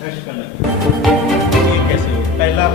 भ्रष्ट करना, ये कैसे हो? पहला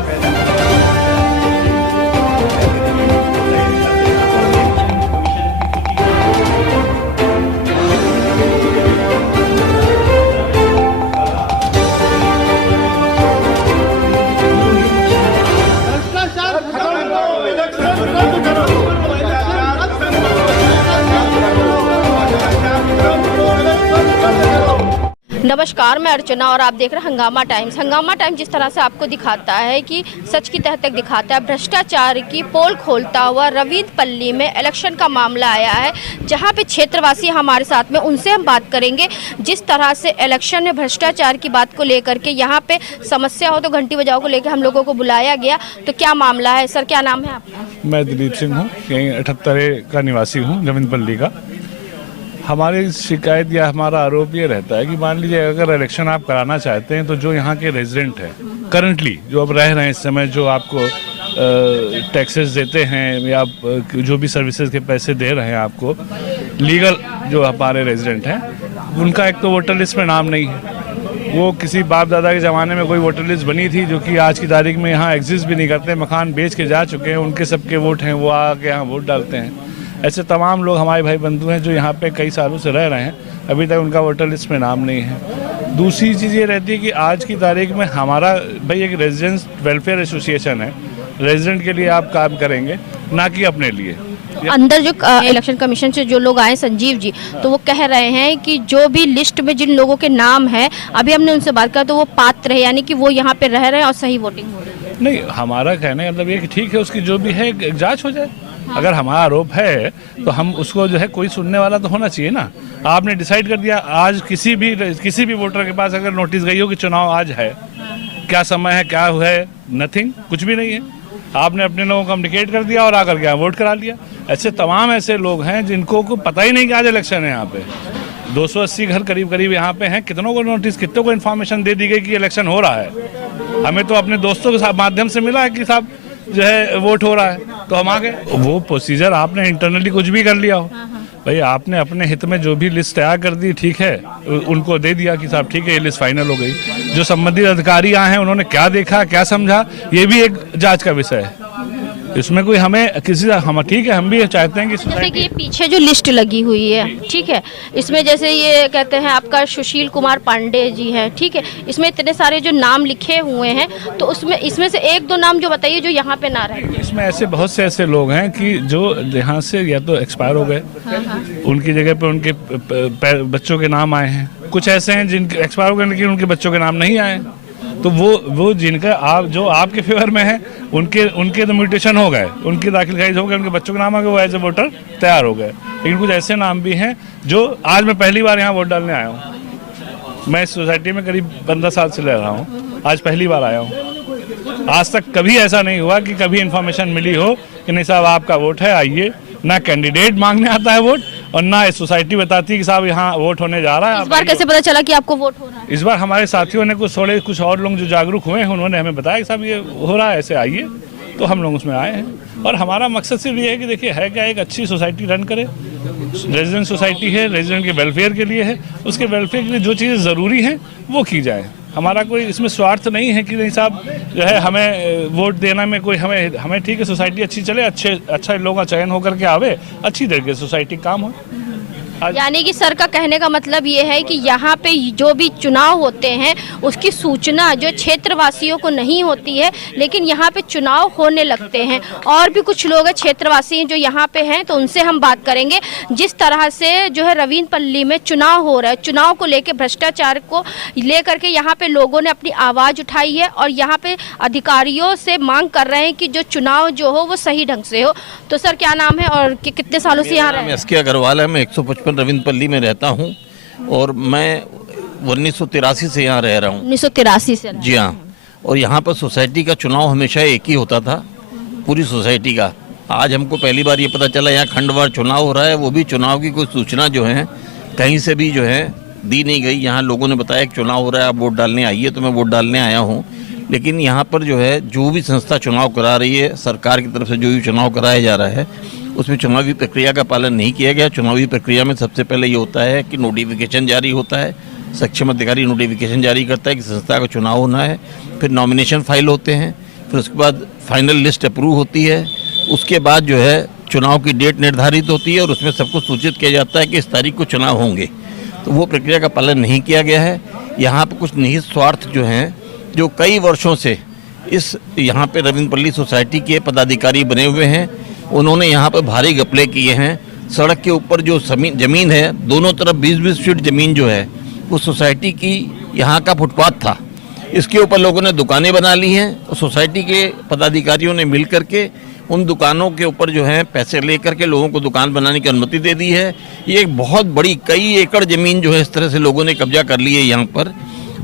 नमस्कार, मैं अर्चना और आप देख रहे हैं हंगामा टाइम्स। हंगामा टाइम्स जिस तरह से आपको दिखाता है कि सच की तह तक दिखाता है, भ्रष्टाचार की पोल खोलता हुआ रवींद्रपल्ली में इलेक्शन का मामला आया है, जहां पे क्षेत्रवासी हमारे साथ में, उनसे हम बात करेंगे। जिस तरह से इलेक्शन में भ्रष्टाचार की बात को लेकर के यहाँ पे समस्या हो तो घंटी बजाओ को लेकर हम लोगों को बुलाया गया, तो क्या मामला है? सर, क्या नाम है आपका? मैं दिलीप सिंह हूँ, यहीं 78 का निवासी हूँ, रवींद्रपल्ली का। हमारी शिकायत या हमारा आरोप ये रहता है कि मान लीजिए अगर इलेक्शन आप कराना चाहते हैं तो जो यहाँ के रेजिडेंट हैं करंटली, जो अब रह रहे हैं इस समय, जो आपको टैक्सेस देते हैं या जो भी सर्विसेज के पैसे दे रहे हैं आपको, लीगल जो हमारे रेजिडेंट हैं, उनका एक तो वोटर लिस्ट में नाम नहीं है। वो किसी बाप दादा के ज़माने में कोई वोटर लिस्ट बनी थी जो कि आज की तारीख में यहाँ एग्जिस्ट भी नहीं करते, मकान बेच के जा चुके हैं, उनके सबके वोट हैं, वो आके यहाँ वोट डालते हैं। ऐसे तमाम लोग हमारे भाई बंधु हैं जो यहाँ पे कई सालों से रह रहे हैं, अभी तक उनका वोटर लिस्ट में नाम नहीं है। दूसरी चीज़ ये रहती है कि आज की तारीख में हमारा भाई एक रेजिडेंस वेलफेयर एसोसिएशन है, रेजिडेंट के लिए आप काम करेंगे, ना कि अपने लिए। अंदर जो इलेक्शन कमीशन से जो लोग आए, संजीव जी, तो वो कह रहे हैं कि जो भी लिस्ट में जिन लोगों के नाम है, अभी हमने उनसे बात किया तो वो पात्र है, यानी कि वो यहाँ पे रह रहे हैं और सही वोटिंग हो रही है। नहीं, हमारा कहने का मतलब ये कि ठीक है, उसकी जो भी है जांच हो जाए। अगर हमारा आरोप है तो हम उसको जो है, कोई सुनने वाला तो होना चाहिए ना। आपने डिसाइड कर दिया, आज किसी भी वोटर के पास अगर नोटिस गई हो कि चुनाव आज है, क्या समय है, क्या है, नथिंग, कुछ भी नहीं है। आपने अपने लोगों को कम्युनिकेट कर दिया और आकर के यहाँ वोट करा लिया। ऐसे तमाम ऐसे लोग हैं जिनको को पता ही नहीं कि आज इलेक्शन है। यहाँ पे 280 घर करीब यहाँ पे हैं, कितनों को नोटिस, कितनों को इन्फॉर्मेशन दे दी गई कि इलेक्शन हो रहा है। हमें तो अपने दोस्तों के माध्यम से मिला है कि साहब जो है वोट हो रहा है, तो हम आ गए। वो प्रोसीजर आपने इंटरनली कुछ भी कर लिया हो, भाई आपने अपने हित में जो भी लिस्ट तैयार कर दी, ठीक है, उनको दे दिया कि साहब ठीक है, ये लिस्ट फाइनल हो गई। जो संबंधित अधिकारी आए हैं उन्होंने क्या देखा, क्या समझा, ये भी एक जांच का विषय है। इसमें कोई हमें किसी हम ठीक है, हम भी चाहते हैं कि जैसे कि ये पीछे जो लिस्ट लगी हुई है, ठीक है, इसमें जैसे ये कहते हैं आपका सुशील कुमार पांडे जी हैं, ठीक है, इसमें इतने सारे जो नाम लिखे हुए हैं, तो इसमें से एक दो नाम जो बताइए जो यहाँ पे ना रहे। इसमें ऐसे बहुत से ऐसे लोग हैं कि जो यहाँ से या तो एक्सपायर हो गए, उनकी जगह पे उनके बच्चों के नाम आए हैं। कुछ ऐसे हैं जिनके एक्सपायर हो गए लेकिन उनके बच्चों के नाम नहीं आए, तो वो जिनका आप जो आपके फेवर में है, उनके तो म्यूटेशन हो गए, उनकी दाखिल खारिज हो गए, उनके बच्चों के नाम आ गए, वो एज ए वोटर तैयार हो गए। लेकिन कुछ ऐसे नाम भी हैं जो आज मैं पहली बार यहाँ वोट डालने आया हूँ। मैं इस सोसाइटी में करीब 15 साल से रह रहा हूँ, आज पहली बार आया हूँ। आज तक कभी ऐसा नहीं हुआ कि कभी इन्फॉर्मेशन मिली हो कि नहीं साहब आपका वोट है, आइए। ना कैंडिडेट मांगने आता है वोट और ना सोसाइटी बताती है कि साहब यहाँ वोट होने जा रहा है। इस बार कैसे पता चला कि आपको वोट हो रहा है? इस बार हमारे साथियों ने कुछ और लोग जो जागरूक हुए हैं, उन्होंने हमें बताया कि साहब ये हो रहा है, ऐसे आइए, तो हम लोग उसमें आए हैं। और हमारा मकसद सिर्फ ये है कि देखिए है क्या, एक अच्छी सोसाइटी रन करे, रेजिडेंट सोसाइटी है, रेजिडेंट के वेलफेयर के लिए है, उसके वेलफेयर के लिए जो चीज़ें ज़रूरी हैं वो की जाए। हमारा कोई इसमें स्वार्थ नहीं है कि नहीं साहब जो है हमें वोट देना में कोई हमें ठीक है, सोसाइटी अच्छी चले, अच्छा लोगों का चयन होकर के आवे, अच्छी तरीके से सोसाइटी काम हो। यानी कि सर का कहने का मतलब ये है कि यहाँ पे जो भी चुनाव होते हैं उसकी सूचना जो क्षेत्रवासियों को नहीं होती है, लेकिन यहाँ पे चुनाव होने लगते हैं। और भी कुछ लोग हैं क्षेत्रवासी जो यहाँ पे हैं, तो उनसे हम बात करेंगे। जिस तरह से जो है रवींद्रपल्ली में चुनाव हो रहा है, चुनाव को लेकर, भ्रष्टाचार को लेकर के यहाँ पे लोगों ने अपनी आवाज़ उठाई है और यहाँ पे अधिकारियों से मांग कर रहे हैं कि जो चुनाव जो हो वो सही ढंग से हो। तो सर क्या नाम है और कितने सालों से यहाँ रहे हैं? एस के अग्रवाल है, मैं 155 रवींद्रपल्ली में रहता हूँ और मैं 1983 से यहाँ रह रहा हूँ। 1983 से? जी हाँ। और यहाँ पर सोसाइटी का चुनाव हमेशा एक ही होता था, पूरी सोसाइटी का। आज हमको पहली बार ये पता चला यहाँ खंडवार चुनाव हो रहा है, वो भी चुनाव की कोई सूचना जो है कहीं से भी जो है दी नहीं गई। यहाँ लोगों ने बताया कि चुनाव हो रहा है, आप वोट डालने आइए, तो मैं वोट डालने आया हूँ। लेकिन यहाँ पर जो है जो भी संस्था चुनाव करा रही है, सरकार की तरफ से जो भी चुनाव कराया जा रहा है, उसमें चुनावी प्रक्रिया का पालन नहीं किया गया। चुनावी प्रक्रिया में सबसे पहले ये होता है कि नोटिफिकेशन जारी होता है, सक्षम अधिकारी नोटिफिकेशन जारी करता है कि संस्था का चुनाव होना है, फिर नॉमिनेशन फाइल होते हैं, फिर उसके बाद फाइनल लिस्ट अप्रूव होती है, उसके बाद जो है चुनाव की डेट निर्धारित होती है और उसमें सबको सूचित किया जाता है कि इस तारीख को चुनाव होंगे। तो वो प्रक्रिया का पालन नहीं किया गया है। यहाँ पर कुछ निहित स्वार्थ जो हैं, जो कई वर्षों से इस यहाँ पे रविंद्रपल्ली सोसाइटी के पदाधिकारी बने हुए हैं, उन्होंने यहाँ पर भारी घपले किए हैं। सड़क के ऊपर जो जमीन है, दोनों तरफ 20-20 फीट जमीन जो है वो सोसाइटी की यहाँ का फुटपाथ था, इसके ऊपर लोगों ने दुकानें बना ली हैं और सोसाइटी के पदाधिकारियों ने मिल करके उन दुकानों के ऊपर जो है पैसे ले करके लोगों को दुकान बनाने की अनुमति दे दी है। ये एक बहुत बड़ी कई एकड़ ज़मीन जो है इस तरह से लोगों ने कब्जा कर ली है यहाँ पर,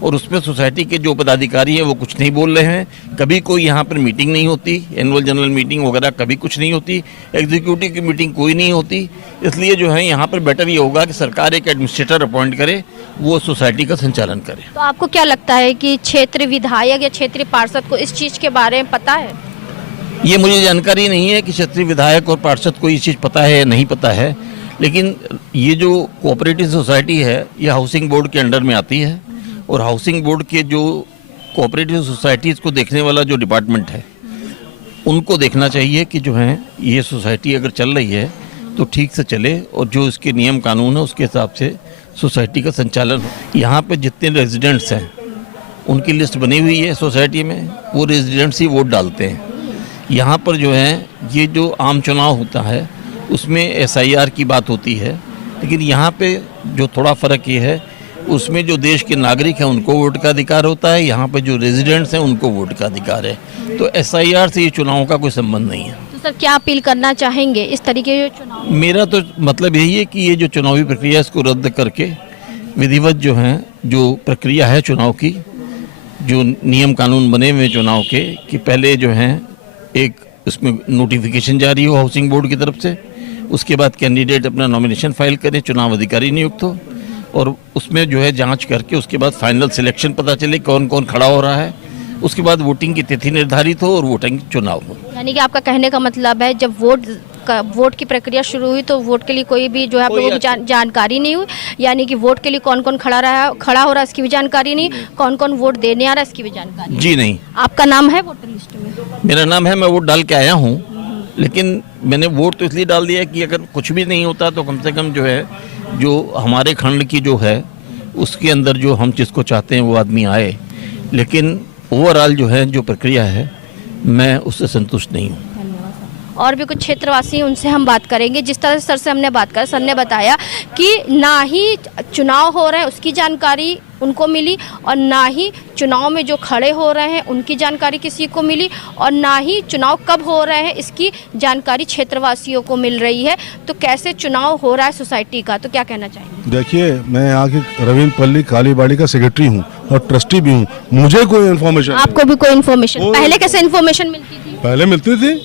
और उसमें सोसाइटी के जो पदाधिकारी हैं वो कुछ नहीं बोल रहे हैं। कभी कोई यहाँ पर मीटिंग नहीं होती, एनुअल जनरल मीटिंग वगैरह कभी कुछ नहीं होती, एग्जीक्यूटिव की मीटिंग कोई नहीं होती। इसलिए जो है यहाँ पर बेटर ये होगा कि सरकार एक एडमिनिस्ट्रेटर अपॉइंट करे, वो सोसाइटी का संचालन करे। तो आपको क्या लगता है कि क्षेत्रीय विधायक या क्षेत्रीय पार्षद को इस चीज़ के बारे में पता है? ये मुझे जानकारी नहीं है कि क्षेत्रीय विधायक और पार्षद को ये चीज़ पता है या नहीं पता है, लेकिन ये जो कोऑपरेटिव सोसाइटी है ये हाउसिंग बोर्ड के अंडर में आती है, और हाउसिंग बोर्ड के जो कोऑपरेटिव सोसाइटीज़ को देखने वाला जो डिपार्टमेंट है, उनको देखना चाहिए कि जो है ये सोसाइटी अगर चल रही है तो ठीक से चले और जो इसके नियम कानून है उसके हिसाब से सोसाइटी का संचालन हो। यहाँ पे जितने रेजिडेंट्स हैं उनकी लिस्ट बनी हुई है सोसाइटी में, वो रेजिडेंट्स ही वोट डालते हैं। यहाँ पर जो है ये जो आम चुनाव होता है उसमें SIR की बात होती है, लेकिन यहाँ पे जो थोड़ा फ़र्क ये है उसमें जो देश के नागरिक हैं उनको वोट का अधिकार होता है, यहाँ पे जो रेजिडेंट्स हैं उनको वोट का अधिकार है। तो SIR से ये चुनाव का कोई संबंध नहीं है। तो सर क्या अपील करना चाहेंगे इस तरीके के चुनाव? मेरा तो मतलब यही है कि ये जो चुनावी प्रक्रिया है इसको रद्द करके विधिवत जो है जो प्रक्रिया है चुनाव की, जो नियम कानून बने हुए चुनाव के, कि पहले जो है एक उसमें नोटिफिकेशन जारी हो हाउसिंग बोर्ड की तरफ से, उसके बाद कैंडिडेट अपना नॉमिनेशन फाइल करे, चुनाव अधिकारी नियुक्त हो और उसमें जो है जांच करके उसके बाद फाइनल सिलेक्शन पता चले कौन कौन खड़ा हो रहा है, उसके बाद वोटिंग की तिथि निर्धारित हो और वोटिंग चुनाव हो। यानी कि आपका कहने का मतलब है जब वोट की प्रक्रिया शुरू हुई तो वोट के लिए कोई भी जो है वो भी जानकारी नहीं हुई, यानी कि वोट के लिए कौन कौन खड़ा हो रहा है इसकी भी जानकारी नहीं, कौन कौन वोट देने आ रहा है इसकी भी जानकारी जी नहीं। आपका नाम है वोटर लिस्ट में? मेरा नाम है, मैं वोट डाल के आया हूँ, लेकिन मैंने वोट तो इसलिए डाल दिया कि अगर कुछ भी नहीं होता तो कम से कम जो है जो हमारे खंड की जो है उसके अंदर जो हम जिसको चाहते हैं वो आदमी आए, लेकिन ओवरऑल जो है जो प्रक्रिया है मैं उससे संतुष्ट नहीं हूँ। और भी कुछ क्षेत्रवासी हैं, उनसे हम बात करेंगे। जिस तरह से सर से हमने बात कर, सर ने बताया कि ना ही चुनाव हो रहे हैं उसकी जानकारी उनको मिली और ना ही चुनाव में जो खड़े हो रहे हैं उनकी जानकारी किसी को मिली और ना ही चुनाव कब हो रहे हैं इसकी जानकारी क्षेत्रवासियों को मिल रही है। तो कैसे चुनाव हो रहा है सोसाइटी का, तो क्या कहना चाहेंगे? देखिए, मैं यहाँ की रविंद्रपल्ली कालीबाड़ी का सेक्रेटरी हूँ और ट्रस्टी भी हूँ। मुझे कोई इन्फॉर्मेशन, आपको भी कोई इन्फॉर्मेशन? पहले कैसे इन्फॉर्मेशन मिलती थी? पहले मिलती थी,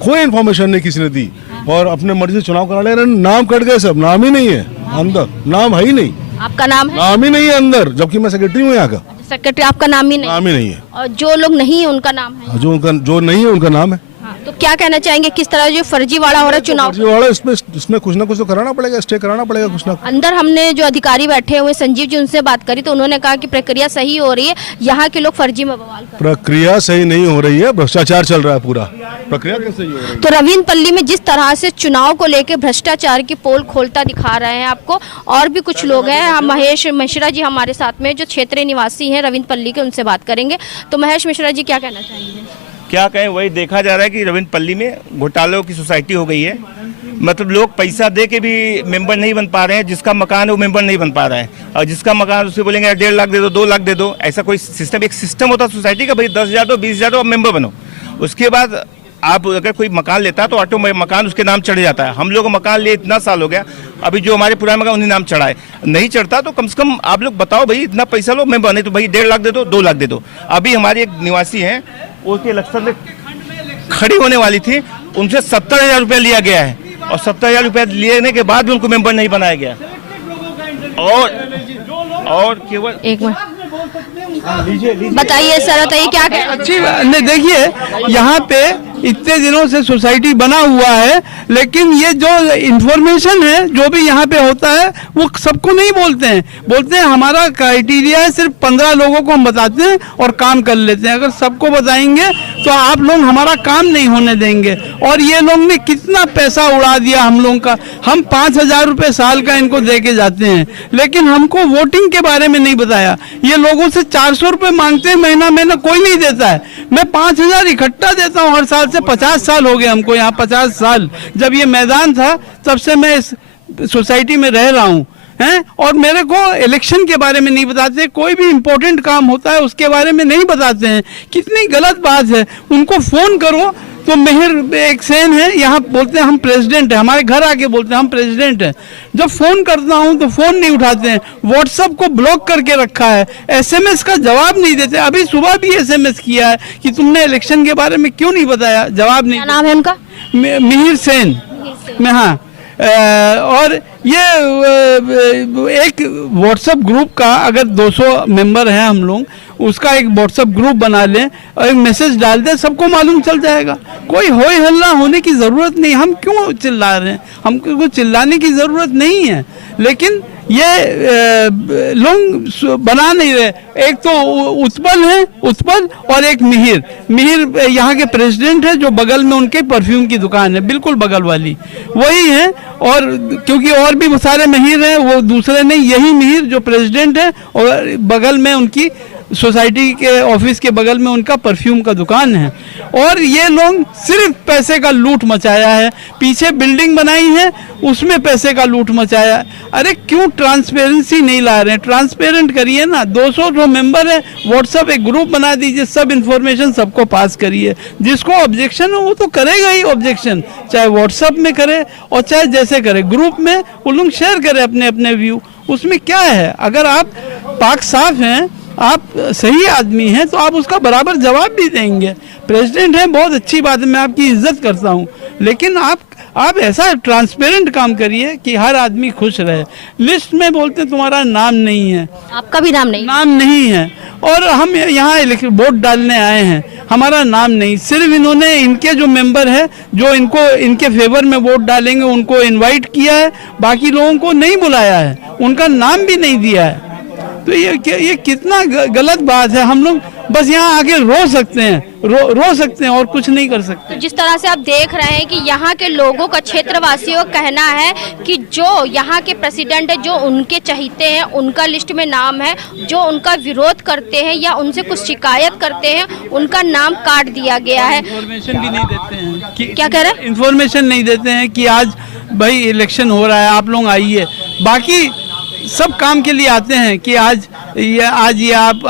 कोई इन्फॉर्मेशन नहीं किसी ने दी और अपने मर्जी से चुनाव करा ले रहे। नाम कट गए सब, नाम ही नहीं है अंदर, नाम है ही नहीं। आपका नाम है? नाम ही नहीं है अंदर, जबकि मैं सेक्रेटरी हूँ यहाँ का। सेक्रेटरी आपका नाम ही नहीं? नाम ही नहीं है। और जो लोग नहीं है उनका नाम है? जो नहीं है उनका नाम है। तो क्या कहना चाहेंगे किस तरह जो फर्जीवाड़ा हो रहा है चुनाव? फर्जीवाड़ा, इसमें कुछ ना कुछ तो कराना पड़ेगा, स्टे कराना पड़ेगा कुछ ना। अंदर हमने जो अधिकारी बैठे हुए संजीव जी, उनसे बात करी तो उन्होंने कहा कि प्रक्रिया सही हो रही है, यहाँ के लोग फर्जी में बवाल कर। प्रक्रिया सही नहीं हो रही है, भ्रष्टाचार चल रहा है पूरा। प्रक्रिया कैसे सही हो रही है? तो रविंद्रपल्ली में जिस तरह से चुनाव को लेकर भ्रष्टाचार की पोल खोलता दिखा रहे हैं आपको, और भी कुछ लोग हैं, हम महेश मिश्रा जी हमारे साथ में जो क्षेत्रीय निवासी हैं रविंद्रपल्ली के, उनसे बात करेंगे। तो महेश मिश्रा जी क्या कहना चाहेंगे? क्या कहें, वही देखा जा रहा है कि रविंद्रपल्ली में घोटालों की सोसाइटी हो गई है। मतलब लोग पैसा दे के भी मेंबर नहीं बन पा रहे हैं, जिसका मकान है वो मेंबर नहीं बन पा रहा है, और जिसका मकान उससे बोलेंगे 1.5 लाख दे दो, 2 लाख दे दो। ऐसा कोई सिस्टम, एक सिस्टम होता है सोसाइटी का, भाई 10,000 दो, 20,000 दो, आप मेंबर बनो। उसके बाद आप अगर कोई मकान लेता है तो ऑटो मकान उसके नाम चढ़ जाता है। हम लोग मकान लिए इतना साल हो गया, अभी जो हमारे पुराने मकान उन्हीं नाम चढ़ा है। नहीं चढ़ता तो कम से कम आप लोग बताओ भाई, इतना पैसा लो मेंबर, नहीं तो भाई 1.5 लाख दे दो, 2 लाख दे दो। अभी हमारे एक निवासी हैं, उसके इलेक्शन में खड़ी होने वाली थी, उनसे 70,000 रुपया लिया गया है और 70,000 रुपया लेने के बाद भी उनको मेंबर नहीं बनाया गया। और केवल एक मिनट बताइए सर, बताइए क्या अच्छी नहीं, देखिए यहाँ पे इतने दिनों से सोसाइटी बना हुआ है, लेकिन ये जो इंफॉर्मेशन है जो भी यहाँ पे होता है वो सबको नहीं बोलते हैं। बोलते हैं हमारा क्राइटेरिया है सिर्फ 15 लोगों को हम बताते हैं और काम कर लेते हैं। अगर सबको बताएंगे तो आप लोग हमारा काम नहीं होने देंगे। और ये लोग ने कितना पैसा उड़ा दिया हम लोगों का। हम 5,000 रुपये साल का इनको दे के जाते हैं, लेकिन हमको वोटिंग के बारे में नहीं बताया। ये लोगों से 400 रुपये मांगते हैं महीना, कोई नहीं देता है। मैं 5,000 इकट्ठा देता हूँ हर साल से। 50 साल हो गए हमको यहाँ, 50 साल जब ये मैदान था तब से मैं इस सोसाइटी में रह रहा हूँ हैं। और मेरे को इलेक्शन के बारे में नहीं बताते, कोई भी इम्पोर्टेंट काम होता है उसके बारे में नहीं बताते हैं। कितनी गलत बात है। उनको फ़ोन करो तो मिहिर एक सेन है यहाँ, बोलते हैं हम प्रेसिडेंट हैं, हमारे घर आके बोलते हैं हम प्रेसिडेंट हैं। जब फ़ोन करता हूँ तो फ़ोन नहीं उठाते हैं, व्हाट्सएप को ब्लॉक करके रखा है, एसएमएस का जवाब नहीं देते। अभी सुबह भी एसएमएस किया है कि तुमने इलेक्शन के बारे में क्यों नहीं बताया, जवाब नहीं। क्या नाम है उनका? मिहिर सेन में। हाँ, और ये एक व्हाट्सएप ग्रुप का अगर 200 मेंबर हैं हम लोग, उसका एक व्हाट्सएप ग्रुप बना लें और एक मैसेज डाल दें, सबको मालूम चल जाएगा। कोई होय हल्ला होने की ज़रूरत नहीं। हम क्यों चिल्ला रहे हैं? हमको चिल्लाने की ज़रूरत नहीं है, लेकिन ये लोग बना नहीं रहे। एक तो उत्पल है, उत्पल, और एक मिहिर यहाँ के प्रेसिडेंट है, जो बगल में उनके परफ्यूम की दुकान है, बिल्कुल बगल वाली वही है। और क्योंकि और भी सारे मिहिर हैं, वो दूसरे नहीं, यही मिहिर जो प्रेसिडेंट है, और बगल में उनकी सोसाइटी के ऑफिस के बगल में उनका परफ्यूम का दुकान है। और ये लोग सिर्फ पैसे का लूट मचाया है। पीछे बिल्डिंग बनाई है, उसमें पैसे का लूट मचाया। अरे क्यों ट्रांसपेरेंसी नहीं ला रहे हैं? ट्रांसपेरेंट करिए ना। 200 जो मेंबर है, व्हाट्सएप एक ग्रुप बना दीजिए, सब इन्फॉर्मेशन सबको पास करिए। जिसको ऑब्जेक्शन हो वो तो करेगा ही ऑब्जेक्शन, चाहे व्हाट्सएप में करे और चाहे जैसे करे, ग्रुप में वो लोग शेयर करें अपने अपने व्यू। उसमें क्या है? अगर आप पाक साफ हैं, आप सही आदमी हैं, तो आप उसका बराबर जवाब भी देंगे। प्रेसिडेंट हैं, बहुत अच्छी बात है, मैं आपकी इज्जत करता हूं, लेकिन आप ऐसा ट्रांसपेरेंट काम करिए कि हर आदमी खुश रहे। लिस्ट में बोलते तुम्हारा नाम नहीं है, आपका भी नाम नहीं है, और हम यहाँ वोट डालने आए हैं, हमारा नाम नहीं। सिर्फ इन्होंने इनके जो मेंबर है, जो इनके फेवर में वोट डालेंगे, उनको इनवाइट किया है, बाकी लोगों को नहीं बुलाया है, उनका नाम भी नहीं दिया है। तो ये कितना गलत बात है। हम लोग बस यहाँ आके रो सकते हैं, रो सकते हैं और कुछ नहीं कर सकते। तो जिस तरह से आप देख रहे हैं कि यहाँ के लोगों का, क्षेत्रवासियों का कहना है कि जो यहाँ के प्रेसिडेंट है, जो उनके चाहते हैं, उनका लिस्ट में नाम है, जो उनका विरोध करते हैं या उनसे कुछ शिकायत करते हैं, उनका नाम काट दिया गया है। इन्फॉर्मेशन भी नहीं देते हैं। क्या कह रहे हैं? इन्फॉर्मेशन नहीं देते हैं कि आज भाई इलेक्शन हो रहा है, आप लोग आइए। बाकी सब काम के लिए आते हैं कि आज ये आप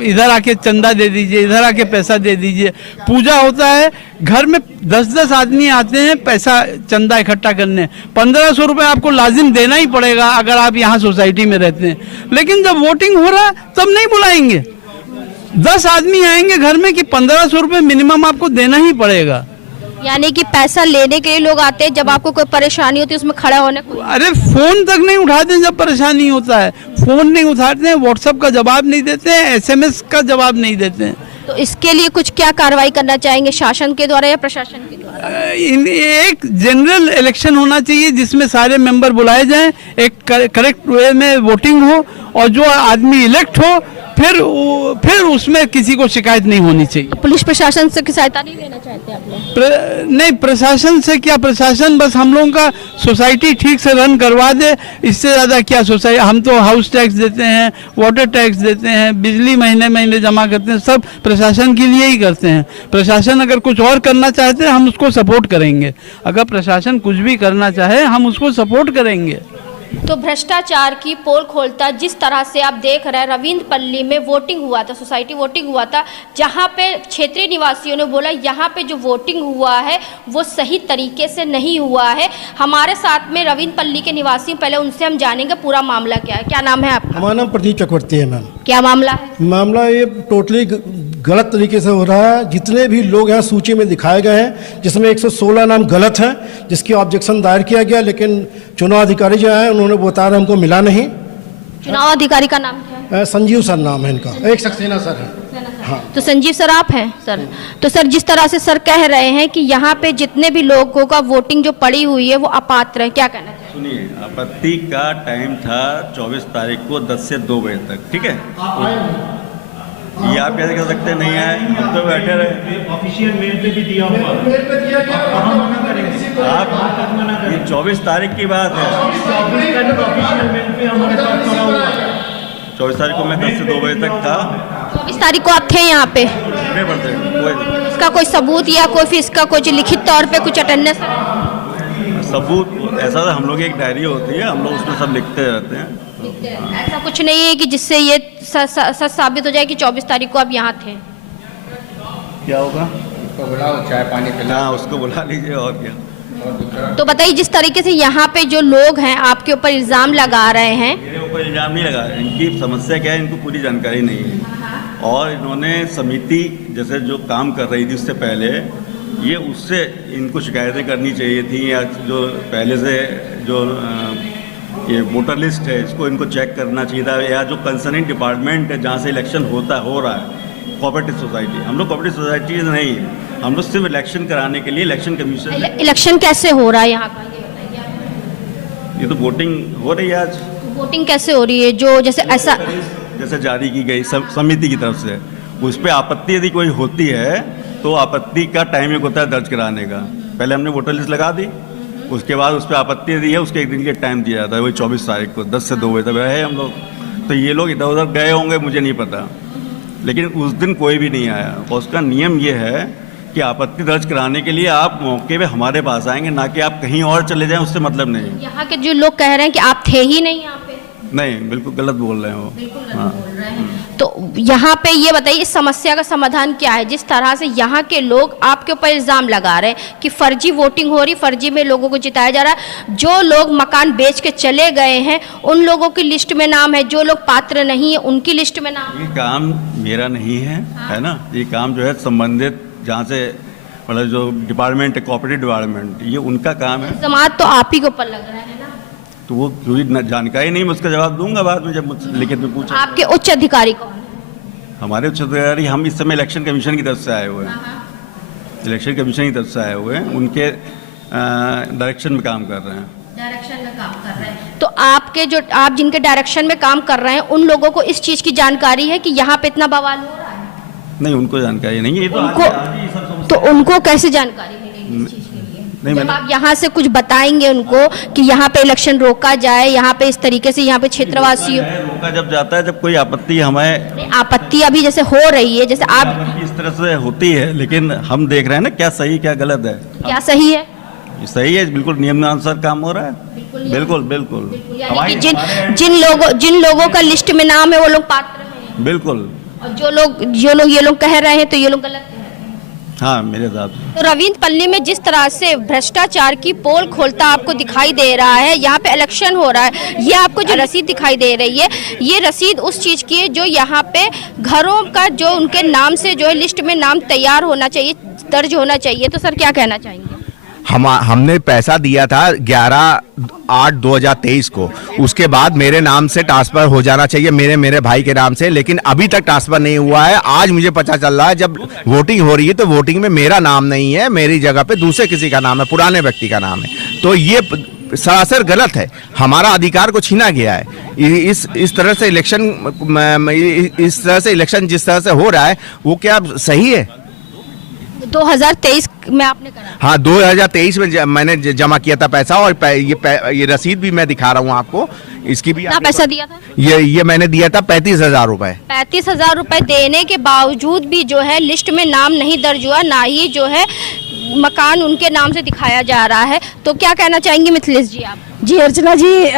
इधर आके चंदा दे दीजिए, इधर आके पैसा दे दीजिए। पूजा होता है, घर में 10-10 आदमी आते हैं पैसा चंदा इकट्ठा करने। 1500 रुपये आपको लाजिम देना ही पड़ेगा अगर आप यहाँ सोसाइटी में रहते हैं। लेकिन जब वोटिंग हो रहा है तब नहीं बुलाएंगे। 10 आदमी आएंगे घर में कि 1500 रुपये मिनिमम आपको देना ही पड़ेगा। यानी कि पैसा लेने के लिए लोग आते हैं, जब आपको कोई परेशानी होती है उसमें खड़ा होने को। अरे फोन तक नहीं उठाते हैं जब परेशानी होता है, फोन नहीं उठाते हैं, व्हाट्सएप का जवाब नहीं देते हैं, एसएमएस का जवाब नहीं देते हैं। तो इसके लिए कुछ क्या कार्रवाई करना चाहेंगे, शासन के द्वारा या प्रशासन के द्वारा? एक जनरल इलेक्शन होना चाहिए जिसमें सारे मेंबर बुलाए जाएं, एक करेक्ट वे में वोटिंग हो, और जो आदमी इलेक्ट हो फिर उसमें किसी को शिकायत नहीं होनी चाहिए। पुलिस प्रशासन से सहायता नहीं लेना चाहते आप लोग? नहीं, प्रशासन से क्या, प्रशासन बस हम लोगों का सोसाइटी ठीक से रन करवा दे, इससे ज़्यादा क्या। सोसाइटी हम तो हाउस टैक्स देते हैं, वाटर टैक्स देते हैं, बिजली महीने महीने जमा करते हैं, सब प्रशासन के लिए ही करते हैं। प्रशासन अगर कुछ और करना चाहते हैं हम उसको सपोर्ट करेंगे। अगर प्रशासन कुछ भी करना चाहे हम उसको सपोर्ट करेंगे। तो भ्रष्टाचार की पोल खोलता, जिस तरह से आप देख रहे हैं, रविंद्रपल्ली में वोटिंग हुआ था, सोसाइटी वोटिंग हुआ था, जहां पे क्षेत्रीय निवासियों ने बोला यहाँ पे जो वोटिंग हुआ है वो सही तरीके से नहीं हुआ है। हमारे साथ में रविंद्रपल्ली के निवासी, पहले उनसे हम जानेंगे पूरा मामला क्या है। क्या नाम है आपका? हमारा नाम प्रदीप चक्रवर्ती है मैम। क्या मामला है? मामला ये टोटली गलत तरीके से हो रहा है। जितने भी लोग यहाँ सूची में दिखाए गए हैं, जिसमें 116 नाम गलत हैं, जिसकी ऑब्जेक्शन दायर किया गया, लेकिन चुनाव अधिकारी जो हैं उन्होंने बता रहे हमको मिला नहीं। चुनाव अधिकारी का नाम क्या है? संजीव सर नाम है इनका, एक सक्सेना सर है। तो संजीव सर आप हैं सर। तो सर जिस तरह से सर कह रहे हैं कि यहाँ पे जितने भी लोगों का वोटिंग जो पड़ी हुई है वो अपात्र है, क्या कहना चाहिए? सुनिए, आपत्ति का टाइम था 24 तारीख को 10 से 2 बजे तक, ठीक है? ये आप कैसे कह सकते नहीं आए? हम तो बैठे रहे। ऑफिशियल मेल पे भी दिया हुआ आप ये 24 तारीख की बात है। 24 तारीख को मैं 10 से 2 बजे तक था। 24 तारीख को आप थे यहाँ पे? इसका कोई सबूत या कोई फिर इसका कुछ लिखित तौर पे कुछ अटेंडेंस? सबूत ऐसा था, हम लोग एक डायरी होती है, हम लोग उसमें सब लिखते रहते हैं। ऐसा कुछ नहीं है कि जिससे ये सच साबित हो जाए कि 24 तारीख को आप यहाँ थे? क्या होगा? उसको बुलाओ, चाय पानी पिलाओ। हाँ, उसको बुला लीजिए और क्या। तो बताइए, जिस तरीके से यहाँ पे जो लोग हैं आपके ऊपर इल्ज़ाम लगा रहे हैं। मेरे ऊपर इल्ज़ाम नहीं लगा रहे, इनकी समस्या क्या है, इनको पूरी जानकारी नहीं है। और इन्होंने समिति जैसे जो काम कर रही थी उससे पहले, ये उससे इनको शिकायतें करनी चाहिए थी, या जो पहले से जो ये वोटर लिस्ट है इसको इनको चेक करना चाहिए था, या जो कंसर्निंग डिपार्टमेंट है जहाँ से इलेक्शन हो रहा है, कोऑपरेटिव सोसाइटी। हम लोग कोऑपरेटिव सोसाइटी नहीं है, हम लोग सिर्फ इलेक्शन कराने के लिए इलेक्शन कमीशन। इलेक्शन कैसे हो रहा है यहाँ का? ये तो वोटिंग हो रही है आज। वोटिंग कैसे हो रही है? जो जैसे ऐसा जैसे जारी की गई समिति की तरफ से, उस पर आपत्ति यदि कोई होती है तो आपत्ति का टाइम एक होता है दर्ज कराने का। पहले हमने वोटर लिस्ट लगा दी, उसके बाद उस पर आपत्ति दी है, उसके एक दिन के टाइम दिया जाता है, वही 24 तारीख को 10 से 2 बजे तक रहे हम लोग। तो ये लोग इधर उधर गए होंगे, मुझे नहीं पता, लेकिन उस दिन कोई भी नहीं आया। और उसका नियम ये है कि आपत्ति दर्ज कराने के लिए आप मौके पे हमारे पास आएंगे, ना कि आप कहीं और चले जाएं, उससे मतलब नहीं। यहाँ के जो लोग कह रहे हैं कि आप थे ही नहीं यहाँ पे? नहीं, बिल्कुल गलत बोल रहे हैं वो। हाँ। तो यहाँ पे ये बताइए, इस समस्या का समाधान क्या है? जिस तरह से यहाँ के लोग आपके ऊपर इल्ज़ाम लगा रहे हैं कि फर्जी वोटिंग हो रही, फर्जी में लोगों को जिताया जा रहा है, जो लोग मकान बेच के चले गए हैं उन लोगों की लिस्ट में नाम है, जो लोग पात्र नहीं है उनकी लिस्ट में नाम है। ये काम मेरा नहीं है, है ना? ये काम जो है संबंधित जहाँ से मतलब जो डिपार्टमेंट है, कोऑपरेटिव डिपार्टमेंट, ये उनका काम है। समाज तो आप ही के ऊपर लग रहा है ना? तो वो पूरी जानकारी नहीं, मैं उसका जवाब दूंगा बाद में जब मुझसे लिखित में पूछा। आपके उच्च अधिकारी कौन है? हमारे उच्च अधिकारी हम इस समय इलेक्शन कमीशन की तरफ से आए हुए हैं, इलेक्शन कमीशन की तरफ से आए हुए हैं, उनके डायरेक्शन में काम कर रहे हैं। डायरेक्शन में काम कर रहे हैं। तो आपके जो आप जिनके डायरेक्शन में काम कर रहे हैं उन लोगों को इस चीज़ की जानकारी है कि यहाँ पे इतना बवाल हो रहा है? नहीं, उनको जानकारी नहीं है। ये तो उनको तो उनको कैसे जानकारी मिलेगी इस चीज़ के लिए? नहीं, जब आप यहाँ से कुछ बताएंगे उनको कि यहाँ पे इलेक्शन रोका जाए, यहाँ पे इस तरीके से यहाँ पे क्षेत्रवासियों रोका जब जाता है, जब कोई आपत्ति हमें आपत्ति अभी जैसे हो रही है, जैसे आप इस तरह से होती है, लेकिन हम देख रहे हैं ना क्या सही क्या गलत है। क्या सही है? सही है, बिल्कुल नियमानुसार काम हो रहा है। बिल्कुल बिल्कुल। यानी कि जिन लोगों का लिस्ट में नाम है वो लोग पात्र हैं। बिल्कुल। और जो लोग ये लोग कह रहे हैं तो ये लोग गलत हैं। हाँ, मेरे हिसाब से। तो रविंद्र पल्ली में जिस तरह से भ्रष्टाचार की पोल खोलता आपको दिखाई दे रहा है, यहाँ पे इलेक्शन हो रहा है, ये आपको जो रसीद दिखाई दे रही है, ये रसीद उस चीज़ की है जो यहाँ पे घरों का जो उनके नाम से जो है लिस्ट में नाम तैयार होना चाहिए, दर्ज होना चाहिए। तो सर क्या कहना चाहेंगे? हमने पैसा दिया था 11/8/2023 को, उसके बाद मेरे नाम से ट्रांसफर हो जाना चाहिए, मेरे भाई के नाम से, लेकिन अभी तक ट्रांसफर नहीं हुआ है। आज मुझे पता चल रहा है जब वोटिंग हो रही है तो वोटिंग में मेरा नाम नहीं है, मेरी जगह पे दूसरे किसी का नाम है, पुराने व्यक्ति का नाम है। तो ये सरासर गलत है, हमारा अधिकार को छीना गया है। इस तरह से इलेक्शन जिस तरह से हो रहा है वो क्या सही है? 2023 में आपने करा? हाँ, 2023 में मैंने जमा किया था पैसा, और ये रसीद भी मैं दिखा रहा हूँ आपको, इसकी भी। कितना पैसा दिया था? ये मैंने दिया था 35,000 रुपए। 35,000 रुपए देने के बावजूद भी जो है लिस्ट में नाम नहीं दर्ज हुआ, ना ही जो है मकान उनके नाम से दिखाया जा रहा है। तो क्या कहना चाहेंगे मिथिलेश जी आप? जी अर्चना जी,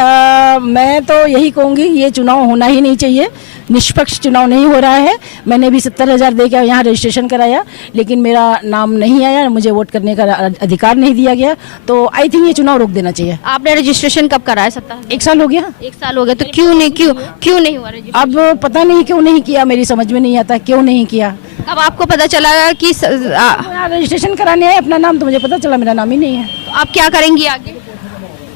मैं तो यही कहूँगी ये चुनाव होना ही नहीं चाहिए, निष्पक्ष चुनाव नहीं हो रहा है। मैंने भी 70,000 दे के यहाँ रजिस्ट्रेशन कराया, लेकिन मेरा नाम नहीं आया, मुझे वोट करने का अधिकार नहीं दिया गया। तो आई थिंक ये चुनाव रोक देना चाहिए। आपने रजिस्ट्रेशन कब कराया? 1 साल हो गया। 1 साल हो गया, तो क्यों नहीं हुआ रजिस्ट्रेशन? अब पता नहीं क्यों नहीं किया, मेरी समझ में नहीं आता क्यों नहीं किया। अब आपको पता चला कि रजिस्ट्रेशन कराने आए, अपना नाम तो मुझे पता चला मेरा नाम ही नहीं है। तो आप क्या करेंगी आगे?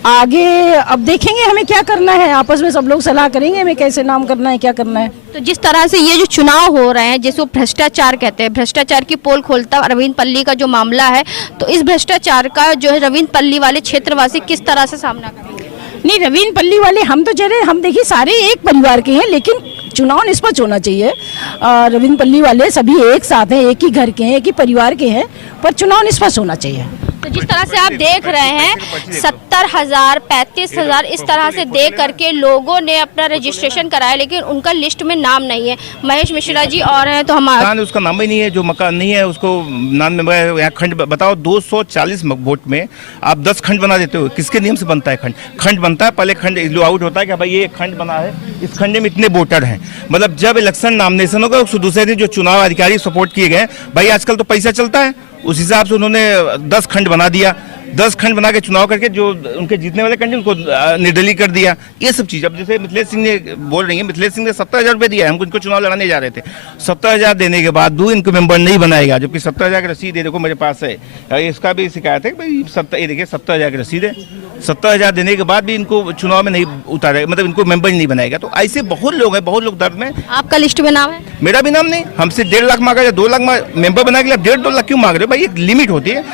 आगे अब देखेंगे हमें क्या करना है, आपस में सब लोग सलाह करेंगे हमें कैसे नाम करना है, क्या करना है। तो जिस तरह से ये जो चुनाव हो रहे हैं, जिसको भ्रष्टाचार कहते हैं, भ्रष्टाचार की पोल खोलता रविंद्र पल्ली का जो मामला है, तो इस भ्रष्टाचार का जो है रविंद्र पल्ली वाले क्षेत्रवासी किस तरह से सामना करेंगे? नहीं, रविंद्र पल्ली वाले हम तो चले, हम देखिए सारे एक परिवार के हैं, लेकिन चुनाव निष्पक्ष होना चाहिए। रविंद्र पल्ली वाले सभी एक साथ हैं, एक ही घर के हैं, एक ही परिवार के हैं, पर चुनाव निष्पक्ष होना चाहिए। तो जिस तरह से आप देख रहे हैं 70,000 35,000 इस तरह से दे करके लोगों ने अपना रजिस्ट्रेशन कराया, लेकिन उनका लिस्ट में नाम नहीं है। महेश मिश्रा जी और हैं तो हमारा मकान उसका नाम ही नहीं है, जो मकान नहीं है उसको नाम में यहाँ खंड बताओ। 240 वोट में आप 10 खंड बना देते हो, किसके नियम से बनता है खंड? खंड बनता है पहले, खंड लो आउट होता है कि भाई ये खंड बना है, इस खंड में इतने वोटर हैं, मतलब जब इलेक्शन नॉमिनेशन होगा उसको दूसरे दिन जो चुनाव अधिकारी सपोर्ट किए गए, भाई आजकल तो पैसा चलता है, उस हिसाब से उन्होंने 10 खंड बना दिया, 10 खंड बना के चुनाव करके जो उनके जीतने वाले खंड उनको निर्दलीय कर दिया। ये सब चीज़ अब जैसे मिथिलेश सिंह ने बोल रही है, मिथिलेश सिंह ने 70,000 रुपये दिया है, हमको इनको चुनाव लड़ाने जा रहे थे, 70,000 देने के बाद भी इनको मेंबर नहीं बनाएगा, जबकि 70,000 की रसीद है, देखो मेरे पास है, इसका भी शिकायत है कि भाई ये देखिए 70,000 की रसीद है, 70,000 देने के बाद भी इनको चुनाव में नहीं उतारेगा, मतलब इनको मेंबर नहीं बनाएगा। तो ऐसे बहुत लोग हैं, बहुत लोग दर्द में। आपका लिस्ट में नाम है? मेरा भी नाम नहीं, हमसे 1.5 लाख मांगा या 2 लाख मेंबर बनाने के लिए 1.5-2 लाख क्यों मांग रहे हो भाई? एक लिमिट होती है,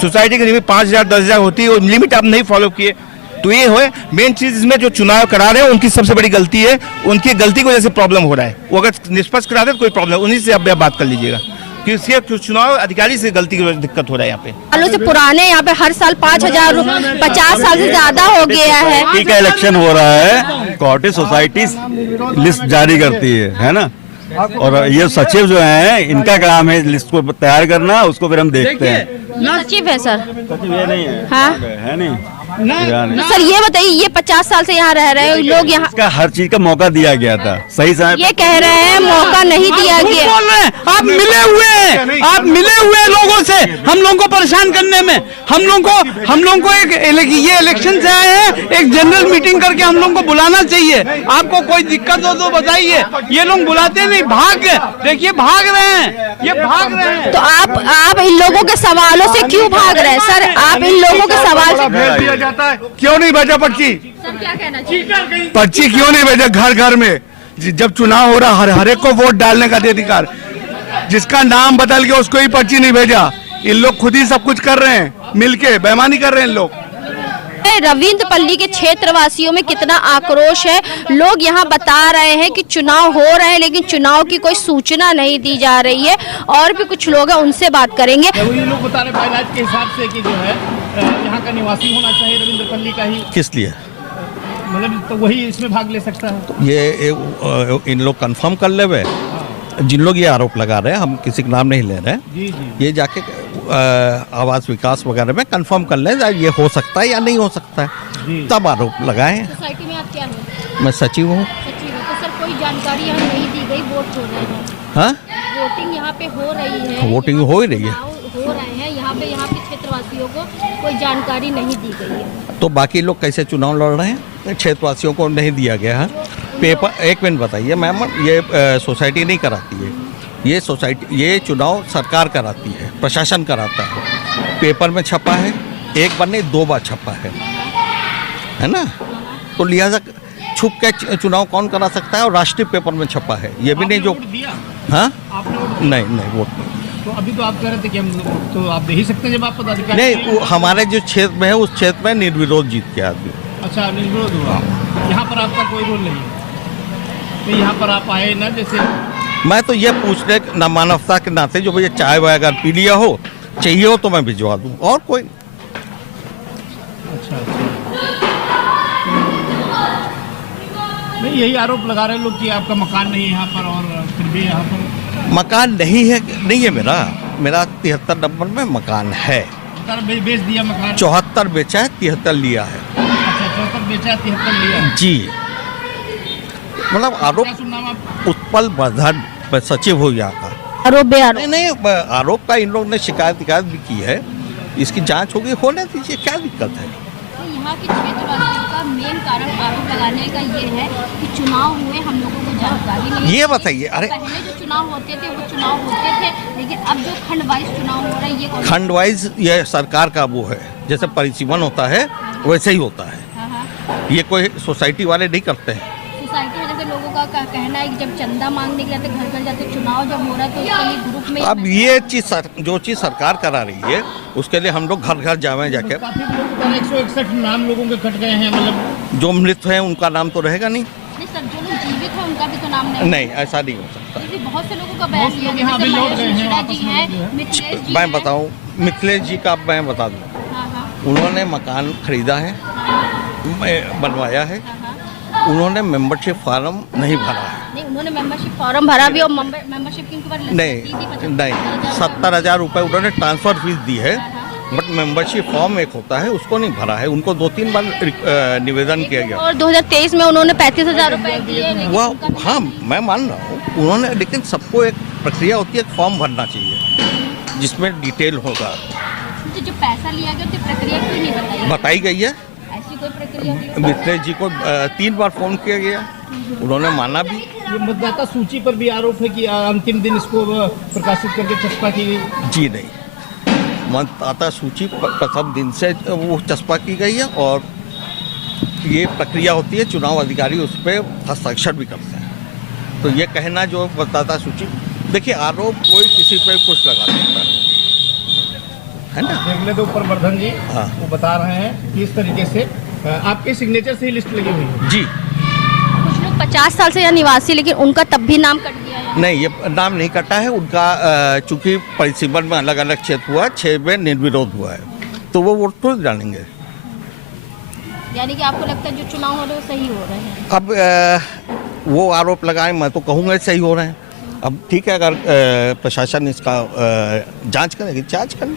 सोसाइटी की लिमिट 5,000 10,000 होती है, और लिमिट आप नहीं फॉलो किए तो ये है मेन चीज। इसमें जो चुनाव करा रहे हैं उनकी सबसे बड़ी गलती है, उनकी गलती की वजह से प्रॉब्लम हो रहा है। वो अगर निष्पक्ष करा दे तो कोई प्रॉब्लम, उन्हीं से आप बात कर लीजिएगा कि इसके चुनाव अधिकारी से गलती की वजह से दिक्कत हो रहा है यहाँ पे। सालों से पुराने यहाँ पे हर साल 5,000 50 साल से ज्यादा हो गया है। पार्टी का इलेक्शन हो रहा है, कोऑपरेटिव सोसाइटी लिस्ट जारी करती है ना, और ये सचिव जो हैं इनका काम है लिस्ट को तैयार करना, उसको फिर हम देखते हैं। सचिव है सर? सचिव ये नहीं है, हाँ? है नहीं। तो सर ये बताइए, ये 50 साल से यहाँ रह रहे हैं लोग, यहाँ इसका हर चीज का मौका दिया गया था सही समय। ये कह रहे हैं मौका नहीं दिया गया। बोल रहे हैं आप मिले हुए हैं, आप मिले हुए लोगों से हम लोगों को परेशान करने में। हम लोगों को ये इलेक्शन से आए हैं, एक जनरल मीटिंग करके हम लोगों को बुलाना चाहिए। आपको कोई दिक्कत हो तो बताइए, ये लोग बुलाते नहीं, भाग गए, देखिए भाग रहे हैं, ये भाग रहे हैं। तो आप इन लोगों के सवालों से क्यों भाग रहे हैं सर? आप इन लोगों के सवाल से जाता है, क्यों नहीं भेजा पर्ची? सर क्या कहना चाहिए? पर्ची क्यों नहीं भेजा घर घर में? जब चुनाव हो रहा हर एक को वोट डालने का अधिकार, जिसका नाम बदल गया उसको ही पर्ची नहीं भेजा। इन लोग खुद ही सब कुछ कर रहे हैं, मिलके बेईमानी कर रहे हैं इन लोग। रविंद्र पल्ली के क्षेत्रवासियों में कितना आक्रोश है। लोग यहाँ बता रहे हैं कि चुनाव हो रहे हैं, लेकिन चुनाव की कोई सूचना नहीं दी जा रही है। और भी कुछ लोग हैं, उनसे बात करेंगे। वही लोग बता रहे बायलाट के हिसाब से कि जो है यहाँ का निवासी होना चाहिए रविंद्र पल्ली का ही। किस लिए? मतलब तो वही इसमें भाग ले सकता है। ये इन लोग कंफर्म कर ले वे, जिन लोग ये आरोप लगा रहे हैं, हम किसी का नाम नहीं ले रहे हैं, ये जाके आवास विकास वगैरह में कंफर्म कर लें ये हो सकता है या नहीं हो सकता है, तब आरोप लगाएं। सोसाइटी में आप क्या हैं? मैं सचिव हूँ। सचिव है, तो सर कोई जानकारी यहाँ नहीं दी गई, वोट हो रहे हैं। हाँ, वोटिंग यहाँ पे हो रही है, वोटिंग हो ही रही है, हो रहे हैं यहाँ के क्षेत्रवासियों को कोई जानकारी नहीं दी गई है। तो बाकी लोग कैसे चुनाव लड़ रहे हैं? क्षेत्रवासियों को नहीं दिया गया है पेपर। एक मिनट बताइए मैम, ये सोसाइटी नहीं कराती है, ये सोसाइटी, ये चुनाव सरकार कराती है, प्रशासन कराता है। पेपर में छपा है, एक बार नहीं 2 बार छपा है ना, तो लिहाजा छुप के चुनाव कौन करा सकता है? और राष्ट्रीय पेपर में छपा है, ये भी नहीं जो। हाँ, नहीं वोट नहीं। तो अभी तो आप कह रहे थे कि हम तो आप दे ही सकते हैं जब आप पदाधिकारी नहीं, हमारे जो क्षेत्र में है उस क्षेत्र में निर्विरोध जीत के आदमी। अच्छा, निर्विरोध हुआ, यहाँ पर आपका कोई रोल नहीं है? तो यहाँ पर आप आए ना, जैसे मैं तो ये पूछने ना मानवता के नाते, जो भैया चाय वाय अगर पी लिया हो, चाहिए हो तो मैं भिजवा दूँ, और कोई। अच्छा, नहीं यही आरोप लगा रहे लोग कि आपका मकान नहीं है यहाँ पर, और फिर भी यहाँ पर मकान नहीं है मेरा 73 नंबर में मकान है। बेच दिया मकान? 74 बेचा है, 73 लिया है। अच्छा, 74 बेचा, 73 लिया जी। मतलब आरोप उत्पल वर्धन, मैं सचिव हूँ यहाँ का। आरोप नहीं, आरोप का इन लोगों ने शिकायत भी की है, इसकी जांच होगी, होने दीजिए, क्या दिक्कत है? यहाँ के क्षेत्रवासियों का मेन कारण आरोप लगाने का ये है कि चुनाव हुए, हम लोगों को जानकारी नहीं। ये बताइए, अरे पहले जो चुनाव होते थे वो चुनाव होते थे, लेकिन अब जो खंड वाइज चुनाव हो रहा है, ये खंड वाइज ये सरकार का वो है, जैसे परिसीमन होता है वैसे ही होता है, ये कोई सोसाइटी वाले नहीं करते हैं। सोसाइटी में जैसे लोगों का कहना है कि जब चंदा मांगने के जाते घर घर जाते, चुनाव जब हो रहा है तो उसके लिए ग्रुप में अब ये चीज़ जो चीज़ सरकार करा रही है उसके लिए हम लोग घर घर जावे जाके। काफी लोगों का 161 नाम लोगों के कट गए हैं, मतलब जो मृत हैं उनका नाम तो रहेगा नहीं। सर, जो लोग जीवित हैं उनका भी तो नाम नहीं, ऐसा नहीं हो सकता। बहुत से लोगों का बयान लिया, यहाँ भी लौट गए हैं मिश्रा जी हैं, मिथिलेश जी मैं हैं। बताऊं, मिथिलेश जी का मैं बता दूं, उन्होंने मकान खरीदा है, बनवाया है, उन्होंने मेंबरशिप फॉर्म नहीं भरा है। नहीं, उन्होंने मेंबरशिप फॉर्म भरा भी और मेंबरशिप की उनके पास नहीं 70,000 रुपये उन्होंने ट्रांसफ़र फीस दी है, बट मेंबरशिप फॉर्म एक होता है उसको नहीं भरा है। उनको 2-3 बार निवेदन किया गया और 2023 में उन्होंने 35,000 रुपए दिए। वह हाँ मैं मान रहा हूँ उन्होंने, लेकिन सबको एक प्रक्रिया होती है, फॉर्म भरना चाहिए जिसमें डिटेल होगा। जो पैसा लिया गया तो प्रक्रिया क्यों नहीं बताई गई है। ऐसी कोई प्रक्रिया मिथिलेश जी को 3 बार फोन किया गया, उन्होंने माना भी। ये मतदाता सूची पर भी आरोप है कि अंतिम दिन इसको प्रकाशित करके चस्पा की गई। जी नहीं, मतदाता सूची प्रथम दिन से वो चस्पा की गई है और ये प्रक्रिया होती है, चुनाव अधिकारी उस पर हस्ताक्षर भी करते हैं। तो ये कहना जो मतदाता सूची, देखिए आरोप कोई किसी पे कुछ लगा सकता है ना। देख तो ऊपर वर्धन जी हाँ। वो बता रहे हैं कि इस तरीके से आपके सिग्नेचर से ही लिस्ट लगी हुई है। जी, कुछ लोग 50 साल से यहाँ निवासी, लेकिन उनका तब भी नाम कट गया है। नहीं ये नाम नहीं कटा है उनका, चूंकि परिसीमन में अलग अलग क्षेत्र हुआ, 6 में निर्विरोध हुआ है, तो वो वोट तो जानेंगे। यानी कि आपको लगता है जो चुनाव हो रहे हैं वो सही हो रहे हैं? अब वो आरोप लगाए, मैं तो कहूँगा सही हो रहे हैं। अब ठीक है, अगर प्रशासन इसका जांच करेगी, जांच करें।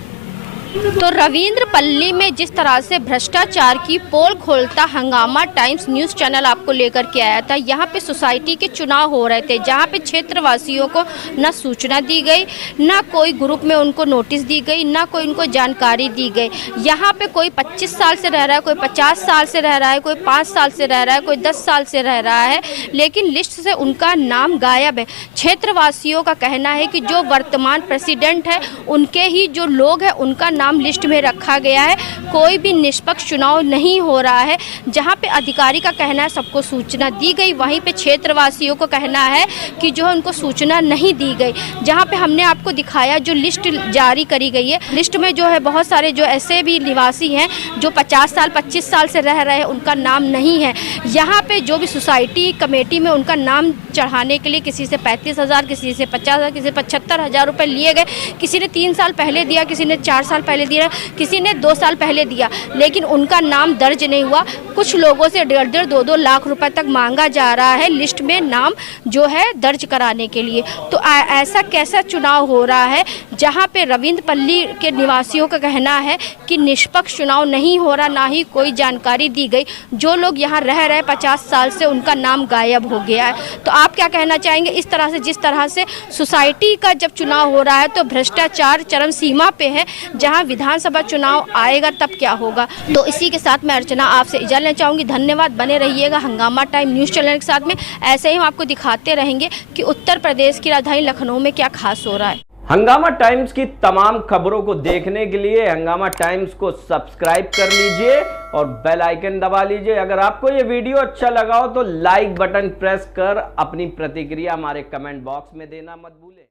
तो रविंद्र पल्ली में जिस तरह से भ्रष्टाचार की पोल खोलता हंगामा टाइम्स न्यूज़ चैनल आपको लेकर के आया था। यहाँ पे सोसाइटी के चुनाव हो रहे थे, जहाँ पे क्षेत्रवासियों को न सूचना दी गई, ना कोई ग्रुप में उनको नोटिस दी गई, ना कोई उनको जानकारी दी गई। यहाँ पे कोई 25 साल से रह रहा है, कोई 50 साल से रह रहा है, कोई 5 साल से रह रहा है, कोई 10 साल से रह रहा है, लेकिन लिस्ट से उनका नाम गायब है। क्षेत्रवासियों का कहना है कि जो वर्तमान प्रेसिडेंट है उनके ही जो लोग हैं उनका नाम लिस्ट में रखा गया है। कोई भी निष्पक्ष चुनाव नहीं हो रहा है। जहां पे अधिकारी का कहना है सबको सूचना दी गई, वहीं पे क्षेत्रवासियों को कहना है कि जो है उनको सूचना नहीं दी गई। जहां पे हमने आपको दिखाया जो लिस्ट जारी करी गई है, लिस्ट में जो है बहुत सारे जो ऐसे भी निवासी हैं जो 50 साल 25 साल से रह रहे हैं, उनका नाम नहीं है। यहाँ पे जो भी सोसाइटी कमेटी में उनका नाम चढ़ाने के लिए किसी से 35,000, किसी से 50,000, किसी से 75,000 रुपये लिए गए। किसी ने 3 साल पहले दिया, किसी ने 4 साल पहले दिया, किसी ने 2 साल पहले दिया, लेकिन उनका नाम दर्ज नहीं हुआ। कुछ लोगों से 1.5 2-2 लाख रुपए तक मांगा जा रहा है लिस्ट में नाम जो है दर्ज कराने के लिए। तो ऐसा कैसा चुनाव हो रहा है जहां पे रविंद्र पल्ली के निवासियों का कहना है कि निष्पक्ष चुनाव नहीं हो रहा, ना ही कोई जानकारी दी गई। जो लोग यहाँ रह रहे 50 साल से, उनका नाम गायब हो गया है। तो आप क्या कहना चाहेंगे इस तरह से, जिस तरह से सोसाइटी का जब चुनाव हो रहा है तो भ्रष्टाचार चरम सीमा पे है, जहां विधानसभा चुनाव आएगा तब क्या होगा। तो इसी के साथ मैं अर्चना आपसे इजाजत लेना चाहूँगी। धन्यवाद, बने रहिएगा हंगामा टाइम न्यूज़ चैनल के साथ में। ऐसे ही हम आपको दिखाते रहेंगे कि उत्तर प्रदेश की राजधानी लखनऊ में क्या खास हो रहा है। हंगामा टाइम्स की तमाम खबरों को देखने के लिए हंगामा टाइम्स को सब्सक्राइब कर लीजिए और बेल आइकन दबा लीजिए। अगर आपको ये वीडियो अच्छा लगा हो तो लाइक बटन प्रेस कर अपनी प्रतिक्रिया हमारे कमेंट बॉक्स में देना मत भूलें।